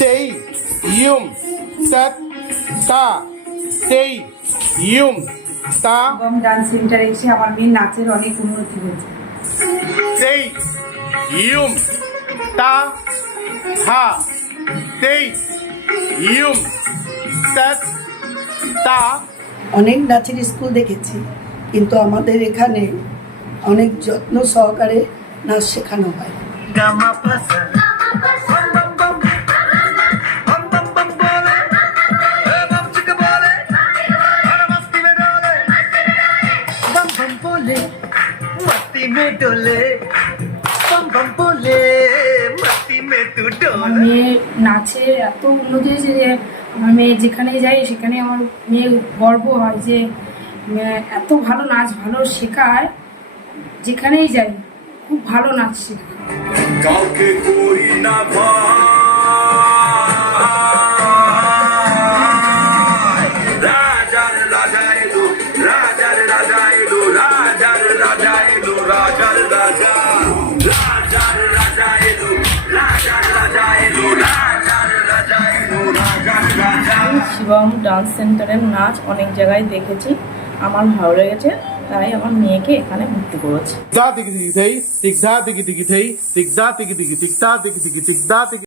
তেই ইউম তাত তা তেই ইউম তা এবং ডান্স সেন্টারে এসে আমার মেয়ের নাচের অনেক উন্নতি হয়েছে। তেই ইউম তা হা তেই ইউম তাত তা। অনেক নাচের স্কুল দেখেছি, কিন্তু আমাদের এখানে অনেক যত্ন সহকারে নাচ শেখানো হয়। আমার মেয়ের নাচের এত উন্নতি হয়েছে যে আমার মেয়ে যেখানে যায় সেখানে আমার মেয়ে গর্ব হয় যে এত ভালো নাচ ভালো শেখায়, যেখানেই যাই খুব ভালো নাচ শেখায়। কাউকে করি না রাজার রাজা এলো, রাজার রাজা এলো, রাজার রাজা এলো, রাজার রাজা, রাজার রাজা এলো, রাজার রাজা এলো, রাজার রাজা এলো, রাজার রাজা। আমি শিবম ডান্স সেন্টারের নাচ অনেক জায়গায় দেখেছি, আমার ভালো লেগেছে, তাই আমার মেয়েকে এখানে ভর্তি করেছি। দা দিগি দিগি থেই টিক দা দিগি দিগি থেই টিক দা দিগি দিগি টিক দা দিগি দিগি টিক দা দিগি।